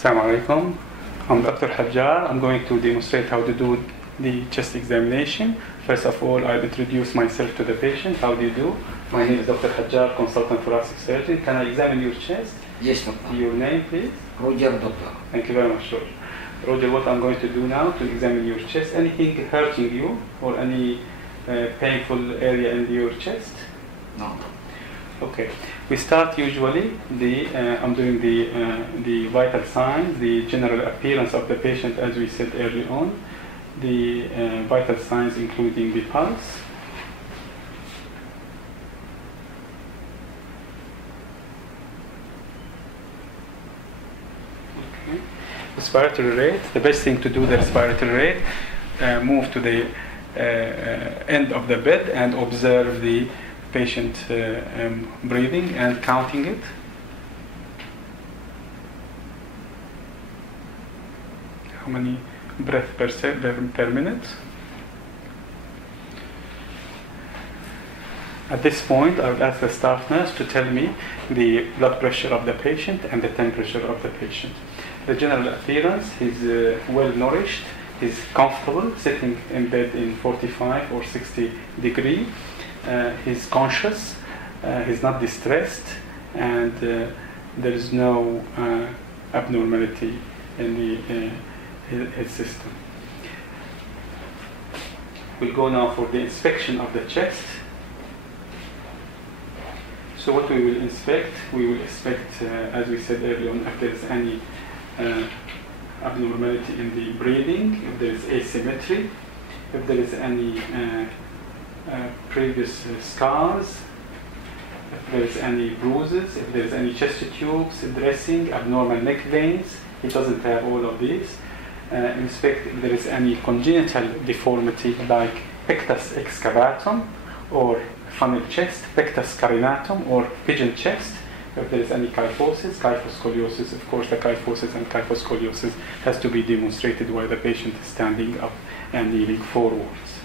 Assalamu alaikum. I'm Dr. Hajjar. I'm going to demonstrate how to do the chest examination. First of all, I'll introduce myself to the patient. How do you do? My name is Dr. Hajjar, consultant thoracic surgeon. Can I examine your chest? Yes, doctor. Your name, please? Roger, doctor. Thank you very much, Roger. Roger, what I'm going to do now to examine your chest, anything hurting you or any painful area in your chest? No. Okay. We start usually I'm doing the vital signs, the general appearance of the patient, as we said early on. The vital signs including the pulse, okay. Respiratory rate. The best thing to do the respiratory rate, move to the end of the bed and observe the patient breathing and counting it. How many breaths per minute? At this point, I will ask the staff nurse to tell me the blood pressure of the patient and the temperature of the patient. The general appearance, he's well nourished, he's comfortable, sitting in bed in 45 or 60 degrees. He's conscious, he's not distressed, and there is no abnormality in his system. We'll go now for the inspection of the chest. So what we will inspect, as we said earlier on, if there is any abnormality in the breathing, if there is asymmetry, if there is any previous scars, if there is any bruises, if there is any chest tubes, dressing, abnormal neck veins. He doesn't have all of these. Inspect if there is any congenital deformity like pectus excavatum or funnel chest, pectus carinatum or pigeon chest. If there is any kyphosis, kyphoscoliosis, of course the kyphosis and kyphoscoliosis has to be demonstrated while the patient is standing up and kneeling forwards.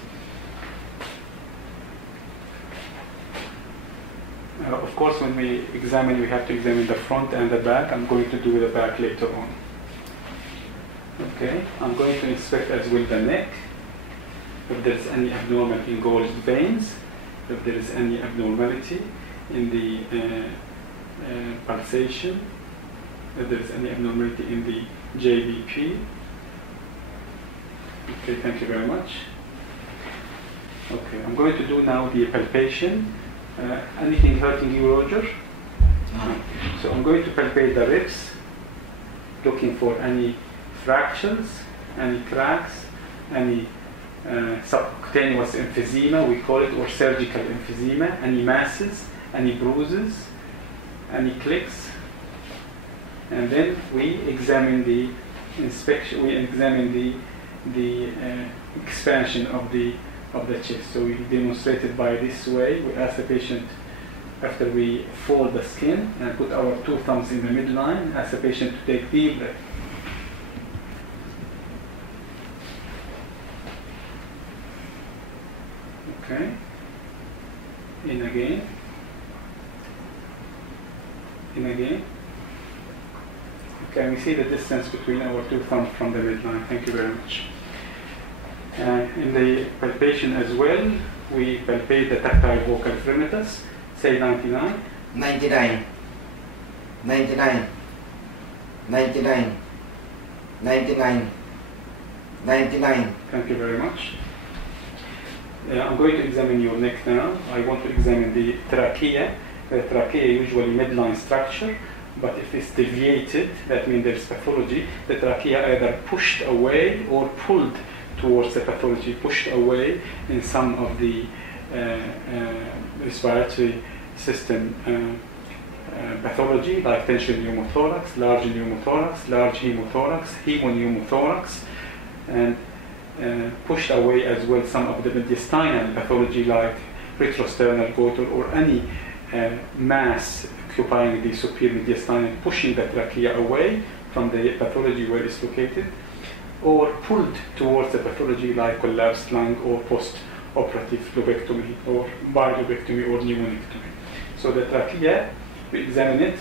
Of course, when we examine, we have to examine the front and the back. I'm going to do the back later on. Okay, I'm going to inspect as well the neck, if there is any abnormal engorged veins, if there is any abnormality in the pulsation, if there is any abnormality in the JVP. Okay, thank you very much. Okay, I'm going to do now the palpation. Anything hurting you, Roger? No. So I'm going to palpate the ribs, looking for any fractures, any cracks, any subcutaneous emphysema, we call it, or surgical emphysema, any masses, any bruises, any clicks. And then we examine the inspection, we examine the expansion of the chest. So we demonstrate it by this way. We ask the patient, after we fold the skin and put our two thumbs in the midline, ask the patient to take deep breath. Okay. In again. In again. Okay, we see the distance between our two thumbs from the midline. Thank you very much. In the palpation as well, we palpate the tactile vocal firmitas. Say 99. 99. 99. 99. 99. 99. Thank you very much. I'm going to examine your neck now. I want to examine the trachea. The trachea usually midline structure, but if it's deviated, that means there's pathology. The trachea either pushed away or pulled towards the pathology, pushed away in some of the respiratory system pathology, like tension pneumothorax, large pneumothorax, large hemothorax, hemopneumothorax, and pushed away as well some of the mediastinal pathology like retrosternal goiter or any mass occupying the superior mediastinum, pushing the trachea away from the pathology where it's located, or pulled towards the pathology like collapsed lung or post-operative lobectomy or bilobectomy or pneumonectomy. So the trachea, we examine it,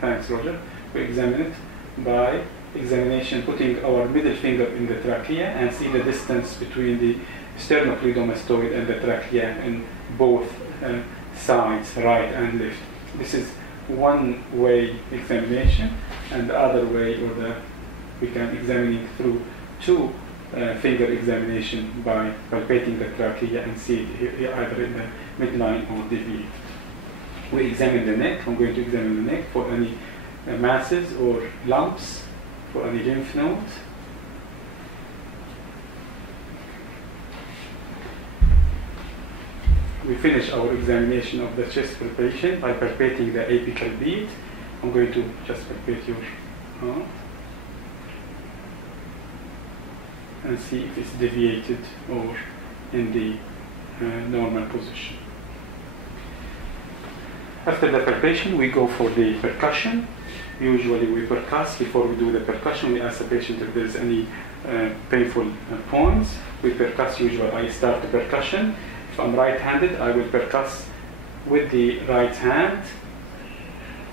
thanks Roger, we examine it by examination, putting our middle finger in the trachea and see the distance between the sternocleidomastoid and the trachea in both sides, right and left. This is one way examination, and the other way, we can examine through two finger examination by palpating the trachea and see it either in the midline or deviate. We examine the neck. I'm going to examine the neck for any masses or lumps, for any lymph nodes. We finish our examination of the chest palpation by palpating the apical bead. I'm going to just palpate your heart and see if it's deviated or in the normal position. After the palpation, we go for the percussion. Usually we percuss. Before we do the percussion, we ask the patient if there's any painful points. We percuss. Usually I start the percussion. If I'm right-handed, I will percuss with the right hand,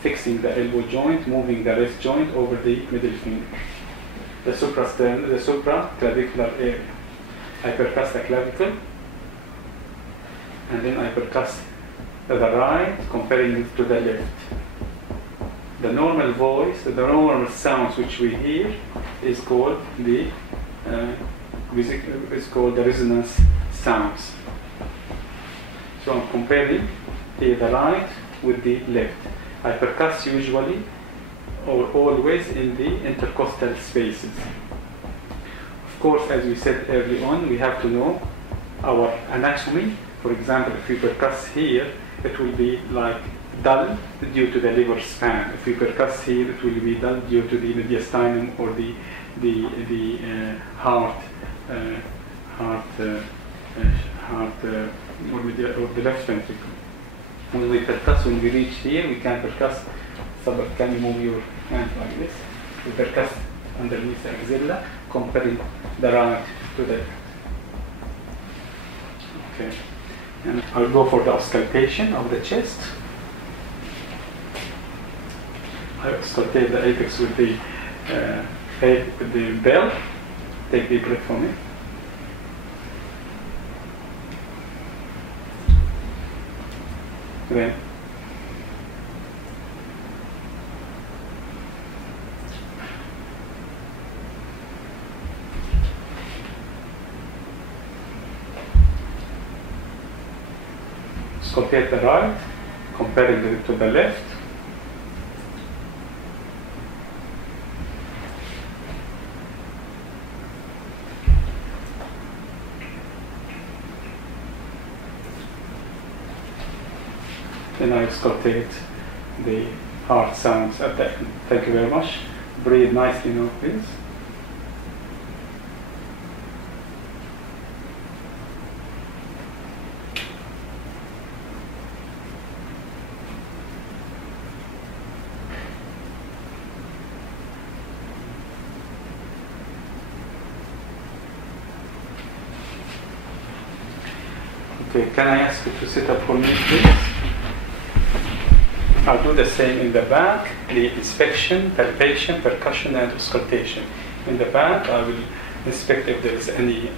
fixing the elbow joint, moving the wrist joint over the middle finger, the supraclavicular area. I percuss the clavicle, and then I percuss the right, comparing it to the left. The normal voice, the normal sounds which we hear, is called the resonance sounds. So I'm comparing the right with the left. I percuss usually or always in the intercostal spaces. Of course, as we said early on, we have to know our anatomy. For example, if we percuss here, it will be like dull due to the liver span. If we percuss here, it will be dull due to the mediastinum or the heart or the left ventricle. When we percuss, when we reach here, we can percuss. Can you move your hand like this? We percuss underneath the axilla, comparing the right to the left. Okay. And I'll go for the auscultation of the chest. I auscultate the apex with the bell. Take deep breath for me. Then auscultate the right, comparing it to the left. Then I auscultate the heart sounds at the end. Thank you very much. Breathe nicely now, please. Okay, can I ask you to sit up for me, please? I'll do the same in the back, the inspection, palpation, percussion, and auscultation. In the back, I will inspect if there is any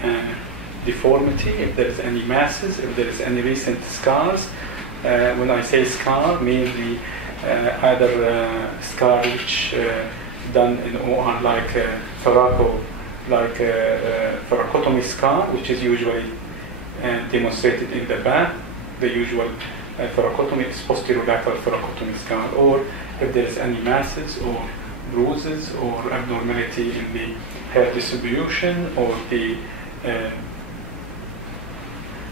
deformity, if there is any masses, if there is any recent scars. When I say scar, mainly either scar which done in OR, like thoracotomy scar, which is usually demonstrated in the back. The usual thoracotomy is posterolateral thoracotomy scar, or if there is any masses or bruises or abnormality in the hair distribution or the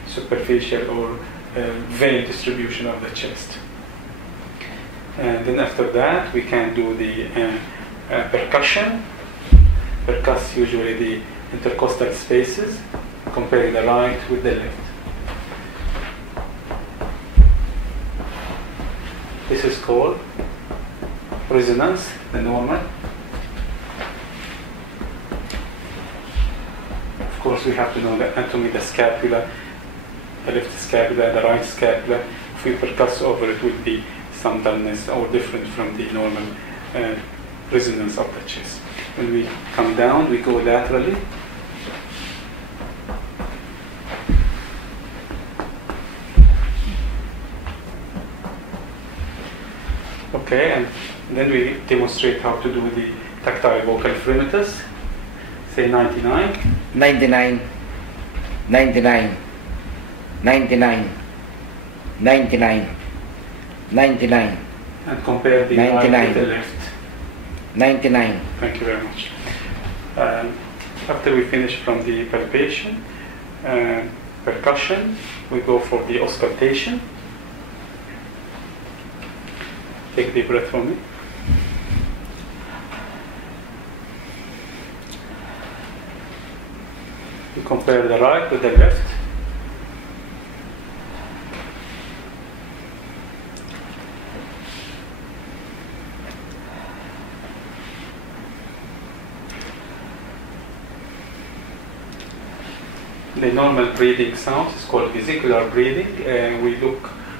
superficial or vein distribution of the chest. And then after that, we can do the percussion. Percuss usually the intercostal spaces, comparing the right with the left. This is called resonance, the normal. Of course, we have to know the anatomy, the scapula, the left scapula, the right scapula. If we percuss over, it will be some dullness or different from the normal resonance of the chest. When we come down, we go laterally. Okay, and then we demonstrate how to do the tactile vocal fremitus. Say 99. 99, 99, 99, 99, 99, And compare the 99. right with the left. 99. Thank you very much. After we finish from the palpation, percussion, we go for the auscultation. Take a deep breath for me. We compare the right with the left. The normal breathing sound is called vesicular breathing.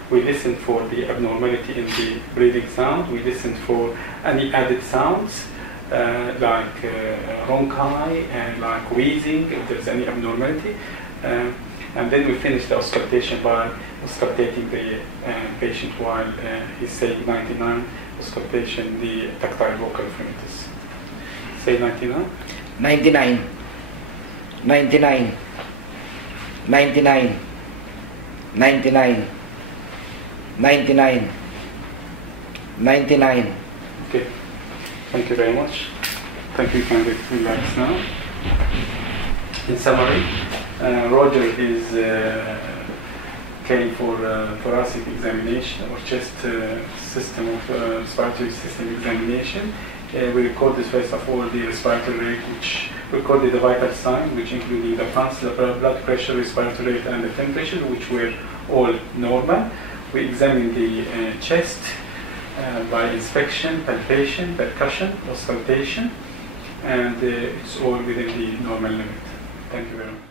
We listen for the abnormality in the breathing sound. We listen for any added sounds like ronchi and like wheezing, if there's any abnormality. And then we finish the auscultation by auscultating the patient while he's saying 99, auscultation, the tactile vocal fremitus. Say 99. 99, 99, 99, 99, 99, 99. Okay, thank you very much. Thank you, you can relax now. In summary, Roger is came for thoracic examination or chest system of respiratory system examination. We recorded first of all the respiratory rate, which recorded the vital signs, which included the pulse, the blood pressure, respiratory rate, and the temperature, which were all normal. We examined the chest by inspection, palpation, percussion, auscultation, and it's all within the normal limit. Thank you very much.